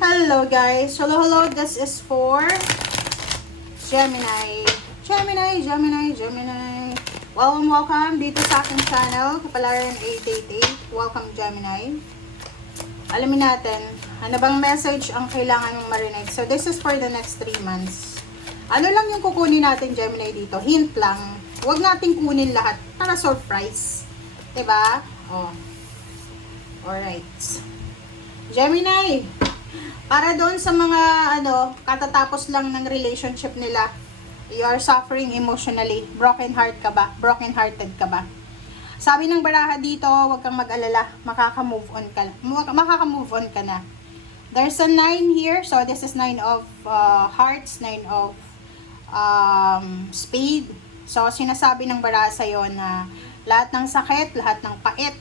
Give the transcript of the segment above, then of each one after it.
Hello guys, hello, this is for Gemini. Welcome dito sa aking channel, Kapalaran 888. Welcome Gemini. Alamin natin, ano bang message ang kailangan mong marinig? So this is for the next 3 months. Ano lang yung kukunin natin Gemini dito? Hint lang. Huwag nating kunin lahat para surprise. 'Di ba? Oh. Alright. Gemini, para doon sa mga katatapos lang ng relationship nila, you are suffering emotionally, broken hearted ka ba? Sabi ng baraha dito, huwag kang mag-alala, makaka-move on ka na. There's a 9 here, so this is 9 of hearts, 9 of spade. So sinasabi ng baraha sa'yo na lahat ng sakit, lahat ng pait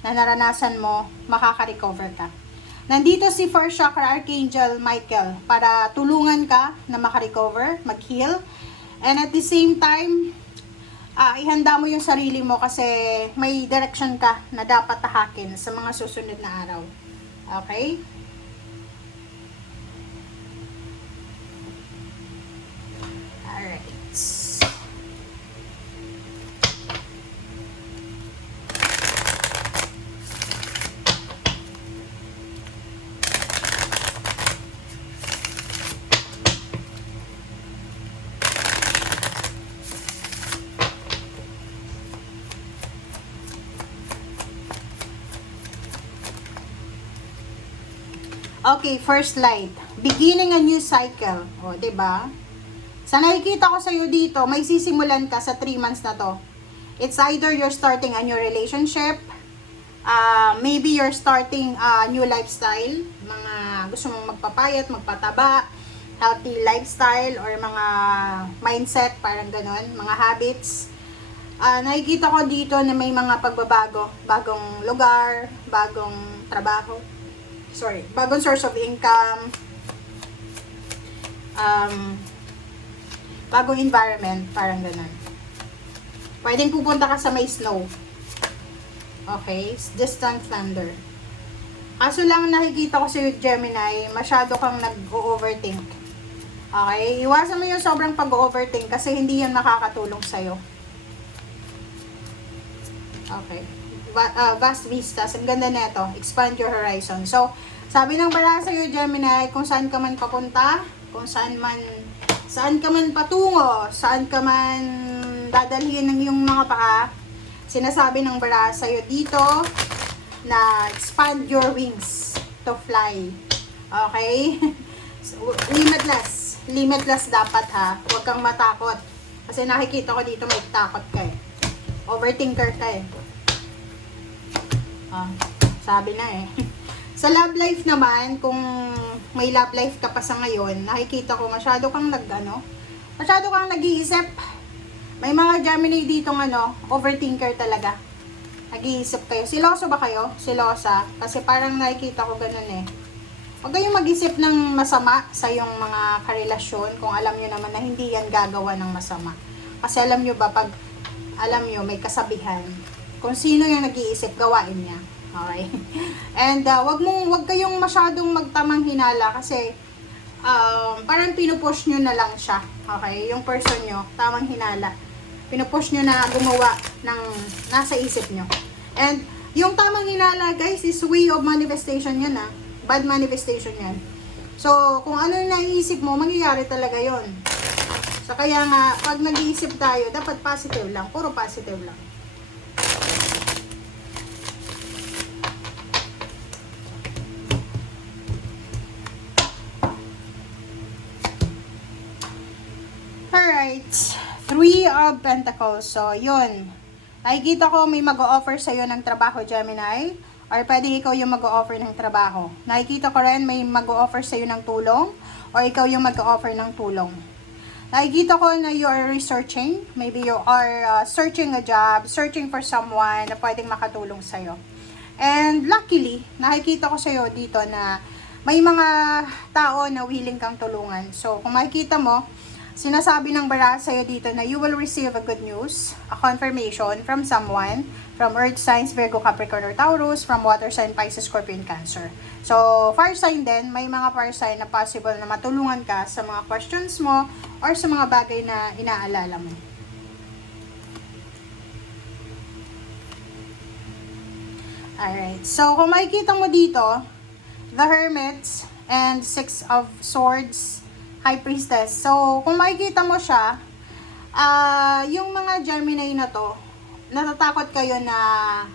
na naranasan mo, makaka-recover ka. Nandito si First Chakra Archangel Michael para tulungan ka na makarecover, mag-heal. And at the same time, ihanda mo yung sarili mo kasi may direction ka na dapat tahakin sa mga susunod na araw. Okay? Alright. Okay, first light. Beginning a new cycle. O, diba? Sa nakikita ko sa'yo dito, may sisimulan ka sa 3 months na to. It's either you're starting a new relationship, maybe you're starting a new lifestyle, mga gusto mong magpapayat, magpataba, healthy lifestyle, or mga mindset, parang ganon, mga habits. Nakikita ko dito na may mga pagbabago, bagong lugar, bagong trabaho, bagong source of income, bagong environment, parang ganun. Pwedeng pupunta ka sa may snow. Okay, distant thunder. Kaso lang nakikita ko sa Gemini, masyado kang nag-overthink. Okay, iwasan mo yung sobrang pag-overthink kasi hindi yan makakatulong sa'yo. Okay. Vast vistas, ang ganda nito, expand your horizon. So, sabi ng bala sa'yo Gemini, kung saan ka man papunta, kung saan ka man patungo, saan ka man dadalhin ng iyong mga paa, sinasabi ng bala sa'yo dito na expand your wings to fly. Okay? So, limitless dapat ha, huwag kang matakot kasi nakikita ko dito may takot ka eh, overthinker ka eh. Sabi na eh. Sa love life naman, kung may love life ka pa sa ngayon, nakikita ko masyado kang nag-iisip. May mga Gemini dito overthinker talaga. Nag-iisip kayo. Siloso ba kayo? Silosa. Kasi parang nakikita ko ganun eh. Huwag kayong mag-isip ng masama sa yung mga karelasyon kung alam nyo naman na hindi yan gagawa ng masama. Kasi alam nyo ba, pag alam nyo may kasabihan, kung sino yung nag-iisip, gawain niya. Okay? And wag kayong masyadong magtamang hinala kasi parang pinupush nyo na lang siya. Okay? Yung person nyo, tamang hinala. Pinupush nyo na gumawa ng nasa isip nyo. And yung tamang hinala, guys, is way of manifestation yan ha. Bad manifestation yan. So, kung ano yung naiisip mo, mangyayari talaga yon. So, kaya nga, pag nag-iisip tayo, dapat positive lang. Puro positive lang. Alright, 3 of Pentacles. So, yun. Nakikita ko may mag-o-offer sa'yo ng trabaho, Gemini. Or pwede ikaw yung mag-o-offer ng trabaho. Nakikita ko rin may mag-o-offer sa'yo ng tulong. Or ikaw yung mag-o-offer ng tulong. Nakikita ko na you are researching. Maybe you are searching a job, searching for someone na pwedeng makatulong sa'yo. And luckily, nakikita ko sa'yo dito na may mga tao na willing kang tulungan. So, kung makikita mo, Sinasabi ng baraha sa'yo dito na you will receive a good news, a confirmation from someone, from Earth signs, Virgo, Capricorn, or Taurus, from Water sign, Pisces, Scorpion, Cancer. So, fire sign din, may mga fire sign na possible na matulungan ka sa mga questions mo or sa mga bagay na inaalala mo. Alright, so kung makikita mo dito, the Hermits and Six of Swords, High Priestess. So, kung makikita mo siya, yung mga Gemini na to, natatakot kayo na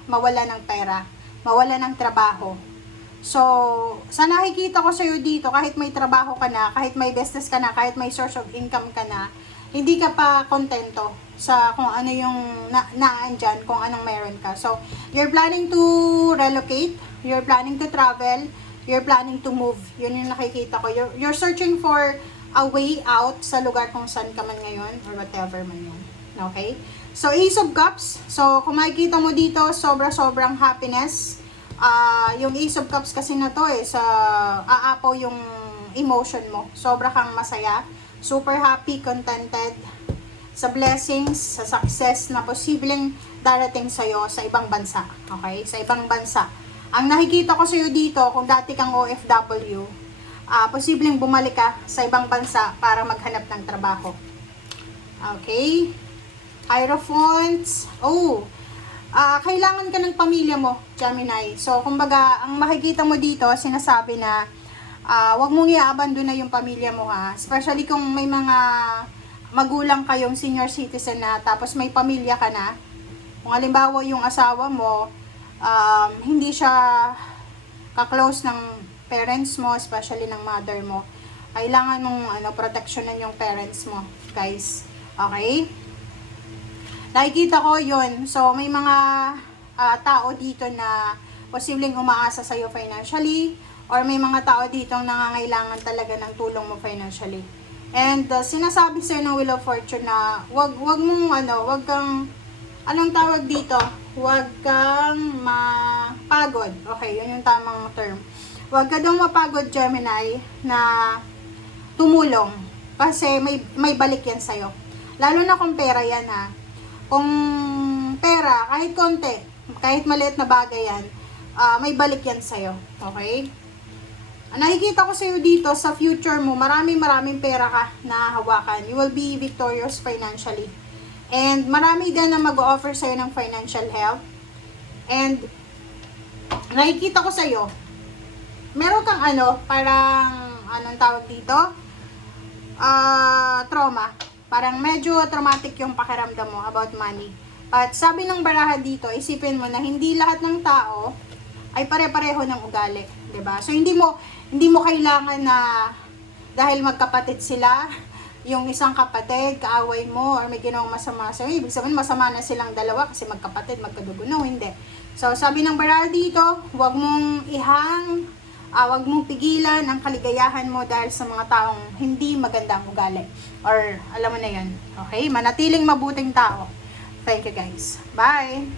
mawala ng pera, mawala ng trabaho. So, sa nakikita ko sa'yo dito, kahit may trabaho ka na, kahit may business ka na, kahit may source of income ka na, hindi ka pa kontento sa kung ano yung naandyan, kung anong meron ka. So, you're planning to relocate, you're planning to travel, you're planning to move. Yun yung nakikita ko. You're searching for a way out sa lugar kung saan ka man ngayon or whatever man yun. Okay? So, Ace of Cups. So, kung makikita mo dito, sobra-sobrang happiness. Yung Ace of Cups kasi na to sa aapaw yung emotion mo. Sobra kang masaya. Super happy, contented sa blessings, sa success na posibleng darating sa'yo sa ibang bansa. Okay? Sa ibang bansa. Ang nakikita ko sa'yo dito, kung dati kang OFW, posibleng bumalik ka sa ibang bansa para maghanap ng trabaho. Okay? Hierophants. Kailangan ka ng pamilya mo, Gemini. So, kumbaga, ang makikita mo dito, sinasabi na wag mong i-abandon na yung pamilya mo, ha. Especially kung may mga magulang kayong senior citizen na tapos may pamilya ka na. Kung halimbawa yung asawa mo, hindi siya ka-close ng parents mo, especially ng mother mo, kailangan mong proteksyonan yung parents mo, guys. Okay? Nakikita ko yun. So, may mga tao dito na posibleng umaasa sa'yo financially, or may mga tao dito nangangailangan talaga ng tulong mo financially. And sinasabi sa'yo ng Wheel of Fortune na wag kang, anong tawag dito? Wag kang mapagod. Okay, yun yung tamang term. Wag ka daw mapagod, Gemini, na tumulong. Kasi may balik yan sa'yo. Lalo na kung pera yan, ha. Kung pera, kahit konti, kahit maliit na bagay yan, may balik yan sa'yo. Okay? Nakikita ko sa'yo dito, sa future mo, maraming pera ka na hawakan. You will be victorious financially. And marami din na mag-offer sa'yo ng financial help. And nakikita ko sa'yo, meron kang parang, anong tawag dito? Trauma. Parang medyo traumatic yung pakiramdam mo about money. At sabi ng baraha dito, isipin mo na hindi lahat ng tao ay pare-pareho ng ugali, 'di ba? So hindi mo kailangan na dahil magkapatid sila, yung isang kapatid, kaaway mo, or may ginawang masama sa'yo, ibig sabihin masama na silang dalawa kasi magkapatid, magkadugo. No, hindi. So sabi ng baraha dito, huwag mong huwag mong pigilan ang kaligayahan mo dahil sa mga taong hindi magandang ugali. Or alam mo na yan. Okay? Manatiling mabuting tao. Thank you, guys. Bye!